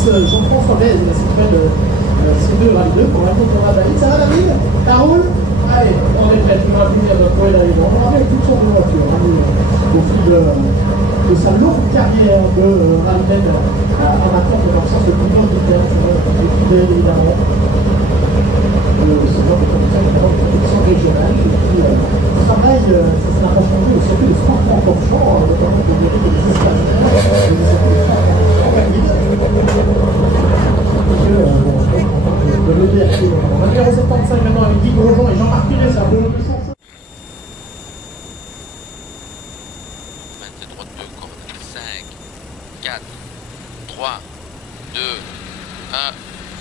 Jean-François Bez, la secrétaire de C2 Rallye 2 pour la contre la valide. Ça va la ville? Ça roule? Allez, on est prêt, tu vas venir de Coël à l'évent. On va avec toutes sortes de voitures. Au fil de sa longue carrière de rallyman amateur de l'absence de millions de terres, et fidèle évidemment. Ce genre de compétition régionale qui travaille, ça n'a pas changé, au circuit de Francorchamps, notamment de gérer des Espagnols, de l'EDRC. On va dire au 75 maintenant avec Guy Grosjean et Jean-Marc Pires, ça peut le chaud. 23 2 cordes, 5, 4, 3, 2, 1,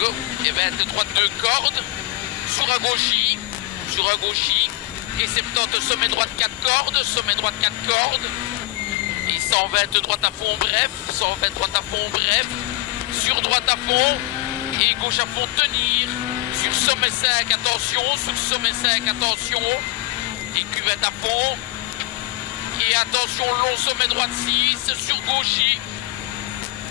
go. Et 23 2 cordes, sur un gauchis, et 70 sommet droite 4 cordes, sommet droite 4 cordes, et 120 droite à fond bref, 120 droite à fond bref, sur droite à fond, et gauche à fond tenir, sur sommet 5 attention, sur sommet 5 attention, et cuvette à fond, et attention long sommet droite 6, sur gauchis,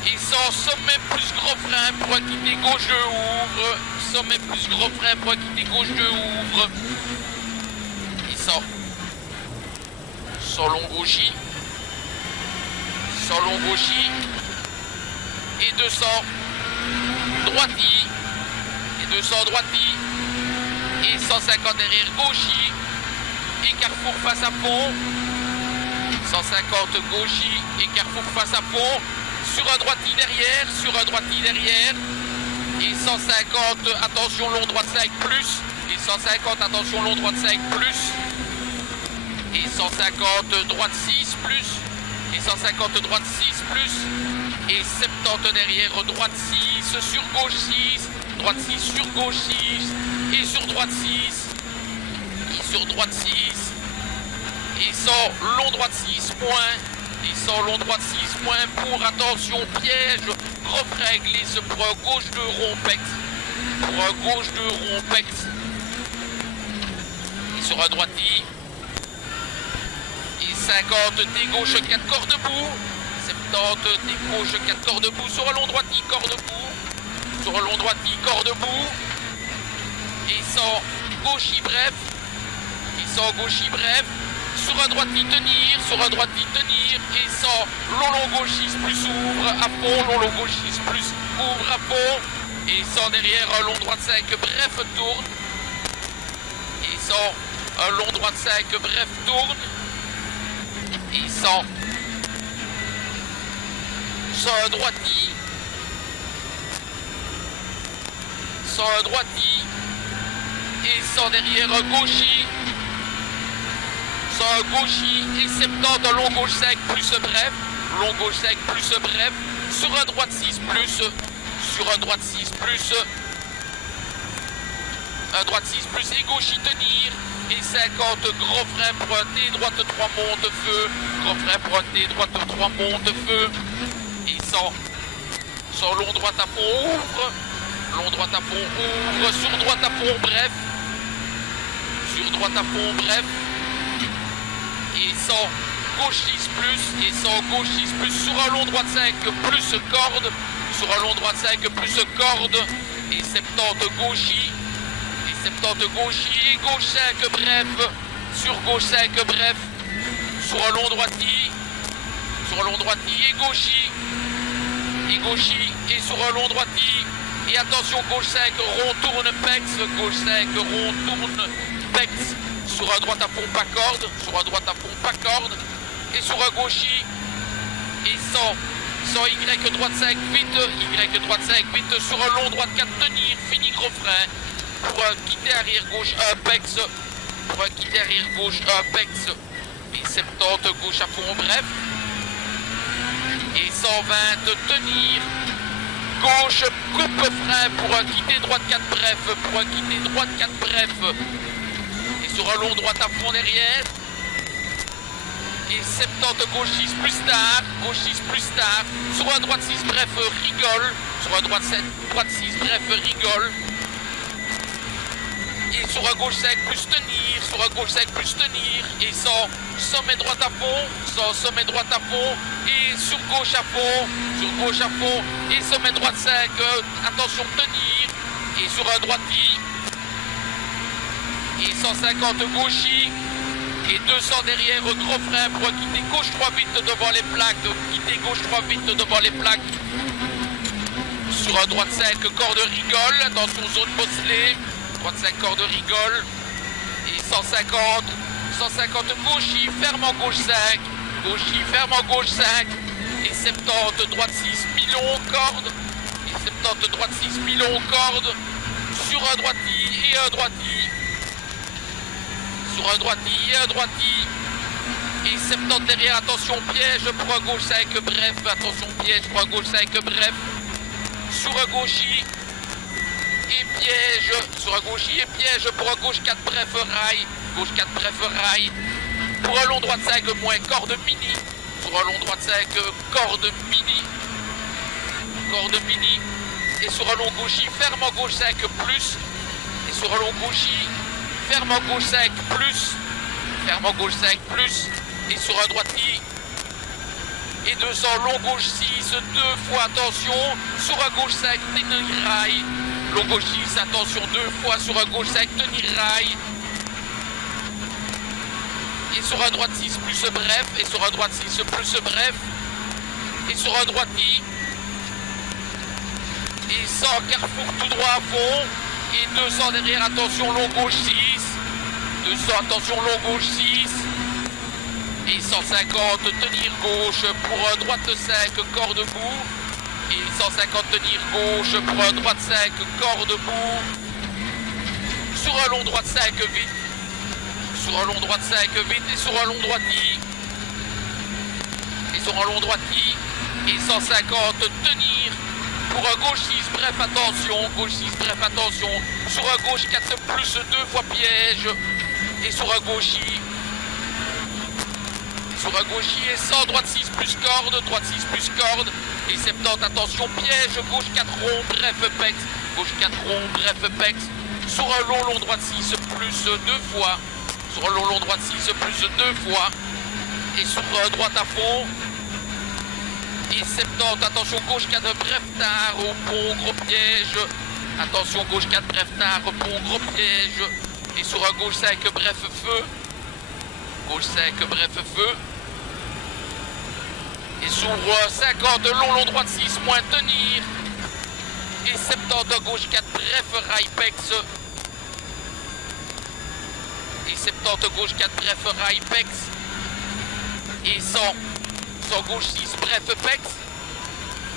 et sans sommet plus gros frein pour quitter gauche de ouvre, sommet plus gros frein pour quitter gauche de ouvre, et sans long gauchis, et 200 droiti, et 200 droiti, et 150 derrière gauchis, et carrefour face à fond, 150 gauchis, et carrefour face à fond, sur un droiti derrière, et 150, attention long droite 5 plus, et 150, attention long droite 5 plus, et 150 droite 6 plus, et 150 droite 6 plus, et 70 derrière droite 6, sur gauche 6, droite 6 sur gauche 6, et sur droite 6, et 100 long droite 6 moins, et 100 long droite 6 moins pour, attention, piège, gros frein glisse pour un gauche de rompex, et sur un droiti, et 50 des gauche 4 corps debout, 70 des gauche 4 corps debout, sur un long droiti corps debout, et 100 gauchis bref, sur un droiti tenir, et 100 long gauchis plus ouvre à fond, long gauchis plus ouvre à fond, et 100 derrière un long droite 5 bref tourne, et 100 un long droite 5 bref tourne, et 100 un droiti, et 100 derrière un gauchis, et 70 long gauche 5 plus bref, sur un droite 6 plus, et gauchis tenir, et 50 gros frein pointé, droite 3 monte feu, et 100 long droite à fond ouvre, sur droite à fond bref, et 100 gauchis plus, sur un long droite 5 plus corde, et 70 gauchis, et gauche 5 bref, sur gauche 5 bref, sur un long droiti, et gauchis, et sur un long droiti, et attention gauche 5 rond tourne pex, sur un droite à fond pas corde, et sur un gauchis, et 100 Y droite 5 vite, sur un long droite 4 tenir, fini gros frein, pour quitter arrière gauche un pex, et 70 gauche à fond bref, et 120 tenir, gauche coupe frein pour quitter droite 4 bref, et sur un long droite à fond derrière, et 70 gauchis plus tard, sur un droite 6 bref rigole, Et sur à gauche 5 plus tenir, sur à gauche 5 plus tenir, et 100, sommet droite à fond, 100, sommet droite à fond, et sur gauche à fond, et sommet droite 5, attention tenir, et sur un droiti, et 150 gauchis, et 200 derrière, gros frein pour quitter gauche 3 vite devant les plaques, quitter gauche 3 vite devant les plaques. Sur un droite 5, corde rigole, attention zone bosselée, droite 5, corde rigole, et 150 gauchis, ferme en gauche 5, gauchis, ferme en gauche 5, et 70, droite 6, milon, corde, et 70, droite 6, milon, corde, sur un droiti et un droiti, sur un droiti et un droiti, et 70 derrière, attention piège, pour un gauche 5, bref, attention piège, pour un gauche 5, bref, sur un gauchis, et piège, sur un gauchis et piège, pour un gauche 4, bref, rail, gauche 4, bref, rail, pour un long droite 5, moins, corde mini, sur un long droite 5, corde mini, et sur un long gauchis, ferme en gauche 5, plus, et sur un long gauchis, ferme en gauche 5, plus, ferme en gauche 5, plus, et sur un droiti, et 200, long gauche 6, 2 fois, attention, sur un gauche 5, tenir rail, long gauche 6, attention, 2 fois, sur un gauche 5, tenir rail, et sur un droite 6 plus bref, et sur un droite 6 plus bref, et sur un droiti, et 100 carrefour tout droit à fond, et 200 derrière, attention, long gauche 6, 200, attention, long gauche 6, et 150 tenir gauche pour un droite 5 corps debout, et 150 tenir gauche pour un droite 5 corps debout, sur un long droite 5 vite, sur un long droite 5 vite, et sur un long droiti, et sur un long droiti, et 150 tenir pour un gauche 6 bref, attention, gauche 6 bref, attention, sur un gauche 4 plus 2 fois piège, et sur un gauchis, sur un gauchis, et 100, droite 6 plus corde, droite 6 plus corde, et 70, attention, piège, gauche 4 rond, bref, pex, gauche 4 rond, bref, pex, sur un long droite 6 plus 2 fois, sur un long droite 6 plus 2 fois, et sur droite à fond, et 70, attention, gauche 4, bref, tard, au pont, gros piège, attention, gauche 4, bref, tard, pont, gros piège, et sur un gauche 5, bref, feu, gauche 5, bref, feu, et sur 50, long droite 6, moins tenir, et 70, gauche 4, bref, rail, pex, et 70, gauche 4, bref, rail, pex, et 100 gauche 6, bref, pex,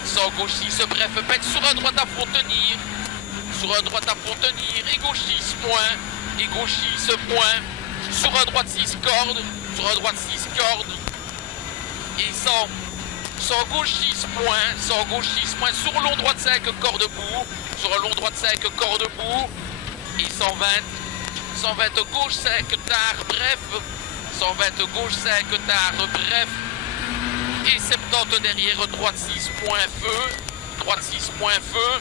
100 gauche 6, bref, pex, sur un droite à fond tenir, sur un droite à fond tenir, et gauche 6, moins, et gauche 6, moins, sur un droite 6 corde, sur un droite 6 corde, et 100 gauche 6 moins, 100 gauche 6 moins, sur long droite 5 corps debout, sur un long droite 5 corps debout, et 120 gauche 5 tard, bref, 120 gauche 5 tard, bref, et 70 derrière, droite 6 moins feu, droite 6 moins feu,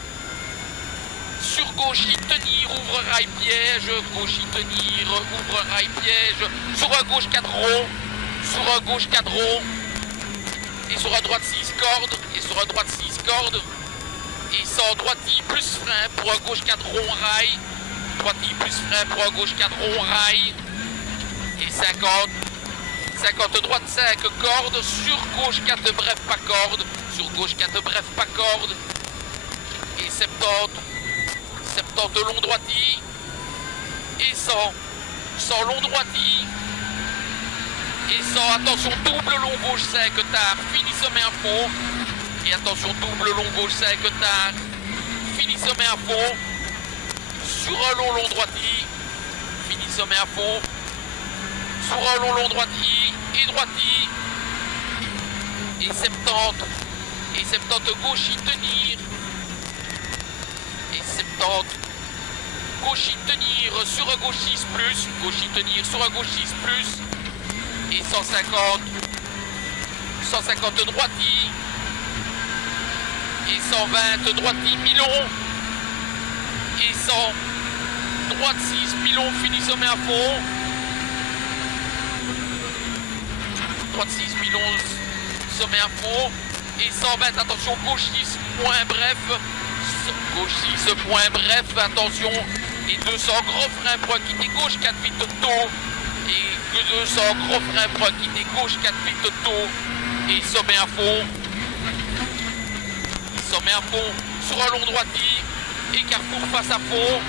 sur gauche y tenir, ouvre rail piège, gauche y tenir, ouvre rail piège, sur un gauche 4 rond, sur un gauche 4 rond, et sur un droite 6 cordes, et sur un droite 6 cordes, et 100 droiti plus frein pour un gauche 4 rond rail, droiti plus frein pour un gauche 4 rond rail, et 50 droite 5 cordes, sur gauche 4 bref pas corde, sur gauche 4 bref pas corde, et 70 long droiti, et 100 long droiti, et 100, attention, double long gauche 5 tard, fini sommet à fond, et attention, double long gauche 5 tard, fini sommet à fond, sur un long droiti, fini sommet à fond, sur un long droiti, et droiti, et 70 gauche y tenir, et 70 gauche y tenir, sur un gauche 6 plus, gauche y tenir, sur un gauche 6 plus, et 150 droiti, et 120 droiti milon, et 100 droite 6, pilon, fini sommet à fond. Droite 6, pilon, sommet à fond. Et 120, attention, gauche 6, point bref. Gauche 6, point bref, attention. Et 200, gros frein pour quitter gauche, 4 vite tôt. Et que 200, gros frein pour quitter gauche, 4 vite tôt. Et sommet à fond. Sommet à fond sur un long droiti. Et carrefour face à fond.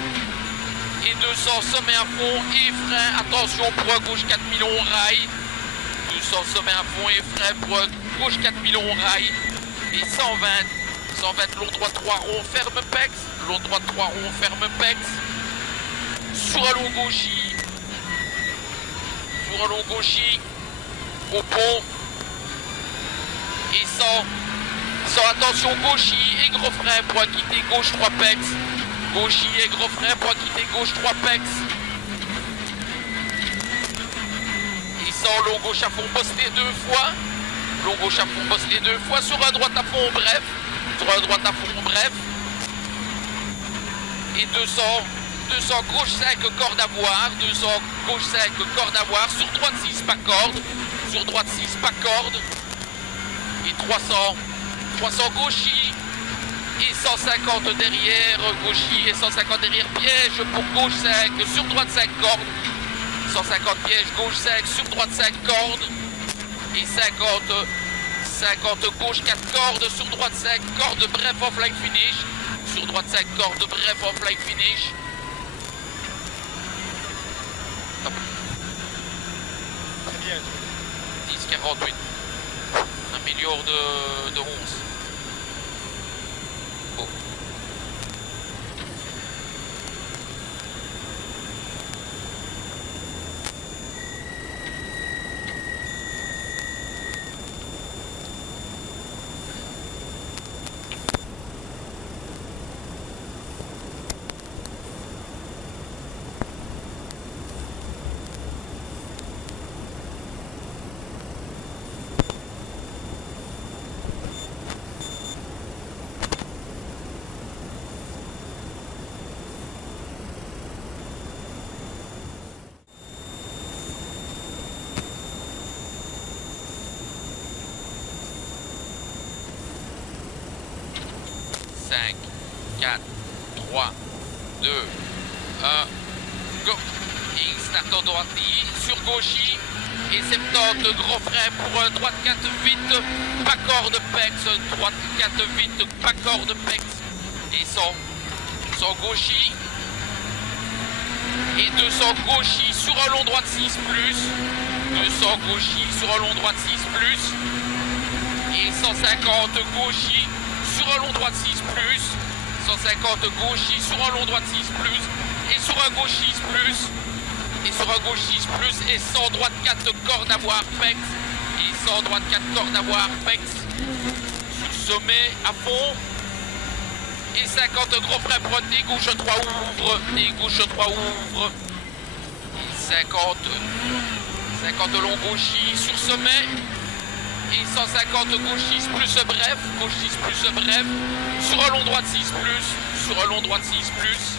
Et 200, sommet à fond. Et frein, attention, pour un gauche 4 millions rail. 200, sommet à fond et frein pour un gauche 4 millions rail. Et 120, long droit 3 ronds, ferme pex. Long droit 3 ronds, ferme pex. Sur un long gauchis. Sur un long gauchis. Au pont. Et 100, attention, gauchis et gros frein pour quitter gauche 3 pex. Gauchis et gros frein pour quitter gauche 3 pex. Et 100, long gauche à fond, bosse les 2 fois. Long gauche à fond, bosse les 2 fois. Sur un droite à fond, bref. Sur un droite à fond, bref. Et 200, gauche 5, corde à voir. 200, gauche 5, corde à voir. Sur droite 6, pas corde. Sur droite 6, pas corde. Et 300 gauchis. Et 150 derrière, gauchis. Et 150 derrière, piège pour gauche 5. Sur droite 5 cordes. 150 piège, gauche 5. Sur droite 5 cordes. Et 50 gauche 4 cordes, sur droite 5 cordes, bref en fly finish. Sur droite 5 cordes, bref en fly finish. Hop. Très bien. 10-48. Améliore de 11. Oh. Cinq, 4, 3, 2, 1, go. Et start en droite sur gauchis. Et 70, gros frein pour un droite 4 vite, pas corde pex. Droite 4 vite, pas corde pex. Et 100 gauchis. Et 200 gauchis sur un long droite 6 plus. 200 gauchis sur un long droite 6 plus. Et 150 gauchis sur un long droite 6 plus, 150 gauchis sur un long droite 6 plus, et sur un gauche 6 plus, et sur un gauche 6 plus, et 100 droite 4 cordes à voir pex, et 100 droite 4 cordes à voir pex, sur sommet à fond, et 50 gros frein protégé, gauche 3 ouvre, et gauche 3 ouvre, et 50 long gauchis sur sommet, et 150 gauche 6 plus bref, gauche 6 plus bref, sur un long droite 6 plus, sur un long droite 6 plus,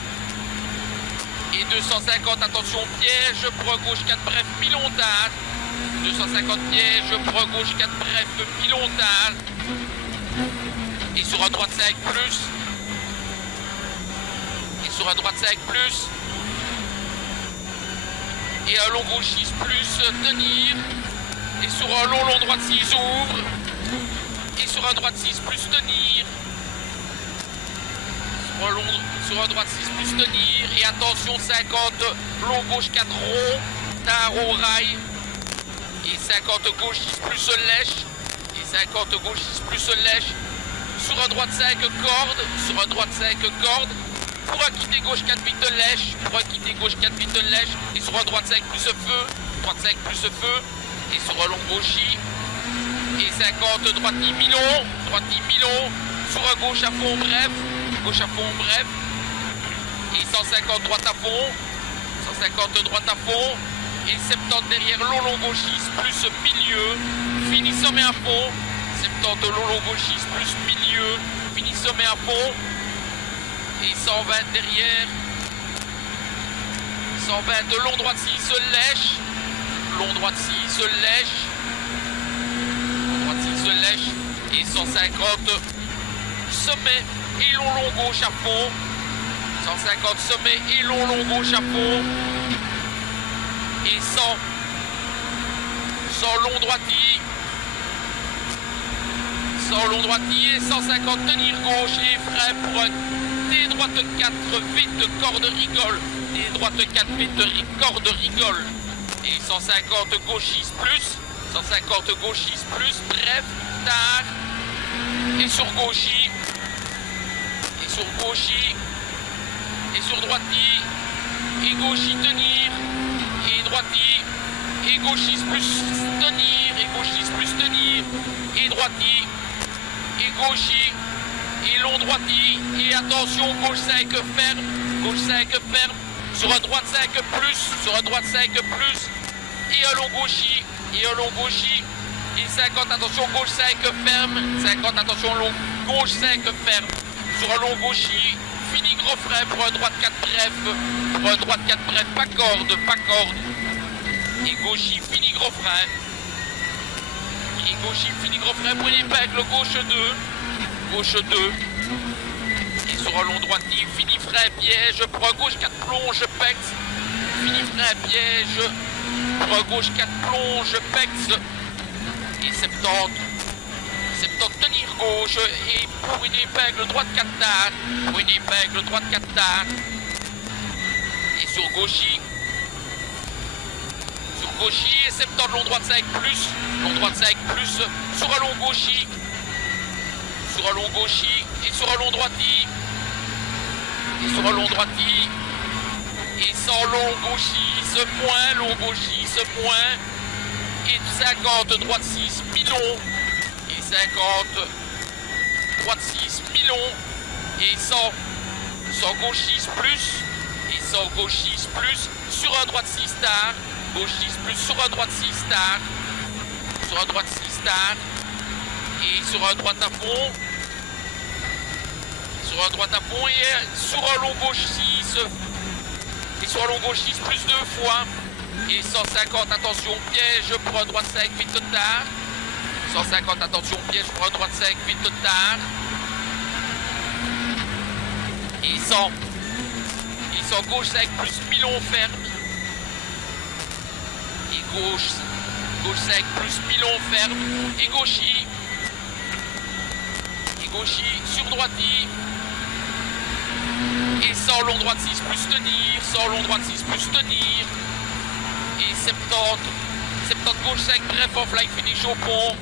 et 250, attention piège, pour un gauche 4 bref, pilontage, 250 piège, pour un gauche 4 bref, pilontage, et sur un droite 5 plus, et sur un droite 5 plus, et un long gauche 6 plus, tenir, et sur un long droite 6 ouvre. Et sur un droite 6 plus tenir. Sur un droite 6 plus tenir. Et attention 50 long gauche 4 rond. Tard au rail. Et 50 gauche 6 plus lèche. Et 50 gauche 6 plus lèche. Sur un droite 5 cordes. Sur un droite 5 cordes. Pour un quitter gauche 4 vite lèche. Pour un quitter gauche 4 vite lèche. Et sur un droite 5 plus feu. Droite 5 plus feu. Et sur un long gauchis, et 50 droite 10 milons, sur un gauche à fond bref, et 150 droite à fond, 150 droite à fond, et 70 derrière long gauchis plus milieu, fini sommet à fond, 70 long gauchis plus milieu, fini sommet à fond, et 120 derrière, 120 long droite 6 lèche. Long droite 6 lèche. Long droite 6 lèche. Et 150 sommet et long gauche à fond. 150 sommet et long gauche à fond. Et 100 long droiti. 100 long droiti et 150 tenir gauche et frein pour un T droite 4 vite corde rigole. T droite 4 vite corde rigole. Et 150 gauchiste plus. 150 gauchiste plus. Bref, tard. Et sur gauchis. Et sur gauchis. Et sur droiti. Et gauchis tenir. Et droiti. Et gauchiste plus tenir. Et gauchiste plus tenir. Et droiti. Et gauchis. Et long droiti. Et attention, gauche 5 ferme. Gauche 5 ferme. Sur un droite 5 plus. Sur un droite 5 plus. Et un long gauchis. Et un long gauchis. Et 50, attention, gauche 5 ferme. 50, attention, long gauche 5 ferme. Sur un long gauchis. Fini gros frein pour un droite 4 bref. Pour un droite 4 bref. Pas corde, pas corde. Et gauchis, fini gros frein. Et gauchis, fini gros frein pour l'épingle. Gauche 2. Gauche 2. Et sur un long droiti, fini frein piège. Pour un gauche 4 plonge, pex. Fini frein piège. Pour un gauche 4 plonge, pex. Et 70. 70 tenir gauche. Et pour une épingle droite 4 tard. Pour une épingle droite 4 tard. Et sur gauchis. Sur gauchis et 70 long droite 5 plus. Long droite 5 plus. Sur un long gauchis. Sur un long gauchis. Et sur un long droiti. Et sur un long droiti. Et sans long gauchis, ce moins, long gauchis, ce moins. Et 50 droite 6 milon. Et 50 droite 6 milon. Et 100 gauchis plus. Et 100 gauchis plus. Sur un droite 6 tard. Gauchis plus sur un droite 6 tard. Sur un droite 6 tard. Et sur un droite à fond. Sur un droite à fond et sur un long gauche 6. Et sur un long gauche 6 plus 2 fois. Et 150, attention, piège pour un droite 5 vite tard. 150, attention, piège pour un droite 5 vite tard. Et 100. Et 100 gauche 5 plus milon ferme. Et gauche 5 plus milon ferme. Et gauchis. Et gauchis sur droiti. Et 100 long droite 6 plus tenir. 100 long droite 6 plus tenir. Et 70 gauche 5 bref off fly finish au pont.